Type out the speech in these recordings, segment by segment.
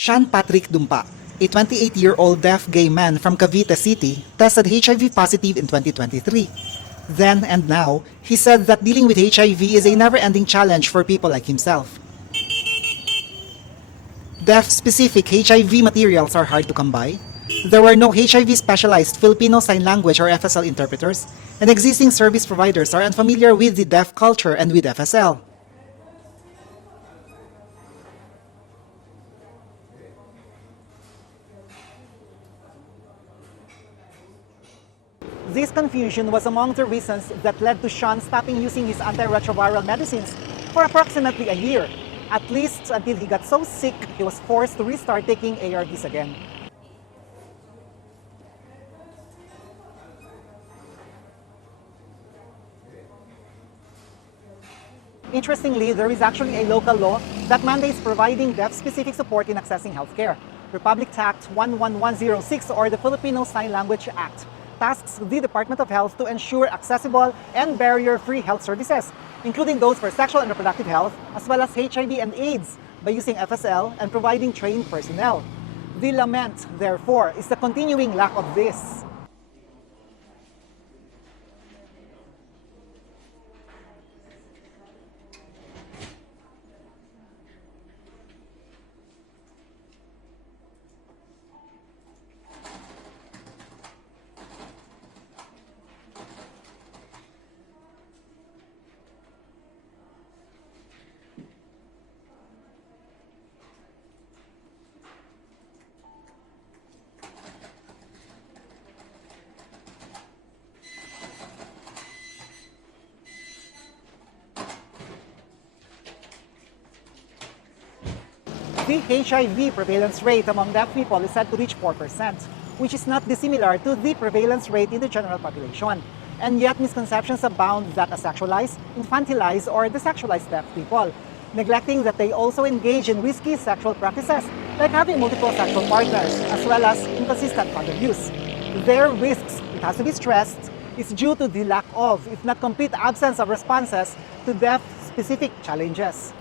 Sean Patrick Dumpa, a 28-year-old deaf gay man from Cavite City, tested HIV positive in 2023. Then and now, he said that dealing with HIV is a never-ending challenge for people like himself. Deaf-specific HIV materials are hard to come by. There were no HIV-specialized Filipino Sign Language or FSL interpreters, and existing service providers are unfamiliar with the deaf culture and with FSL. This confusion was among the reasons that led to Sean stopping using his antiretroviral medicines for approximately a year, at least until he got so sick he was forced to restart taking ARVs again. Interestingly, there is actually a local law that mandates providing deaf-specific support in accessing healthcare. Republic Act 11106 or the Filipino Sign Language Act tasks the Department of Health to ensure accessible and barrier-free health services, including those for sexual and reproductive health, as well as HIV and AIDS, by using FSL and providing trained personnel. The lament, therefore, is the continuing lack of this. The HIV prevalence rate among deaf people is said to reach 4%, which is not dissimilar to the prevalence rate in the general population. And yet misconceptions abound that asexualized, infantilized, or desexualized deaf people, neglecting that they also engage in risky sexual practices, like having multiple sexual partners, as well as inconsistent drug abuse. Their risks, it has to be stressed, is due to the lack of, if not complete absence of responses to deaf-specific challenges.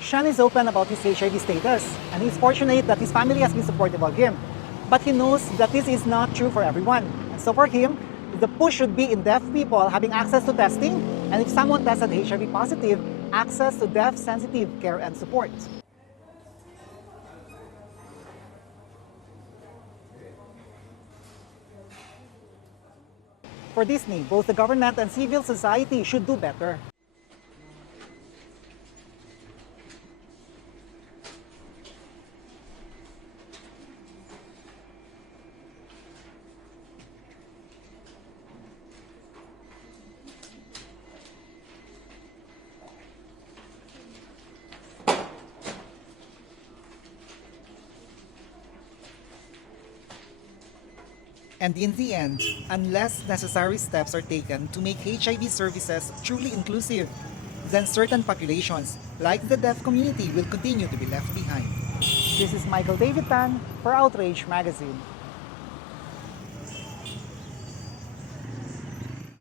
Sean is open about his HIV status, and he's fortunate that his family has been supportive of him. But he knows that this is not true for everyone. And so for him, the push should be in deaf people having access to testing, and if someone tested HIV positive, access to deaf-sensitive care and support. For Disney, both the government and civil society should do better. And in the end, unless necessary steps are taken to make HIV services truly inclusive, then certain populations, like the deaf community, will continue to be left behind. This is Michael David Tan for Outrage Magazine.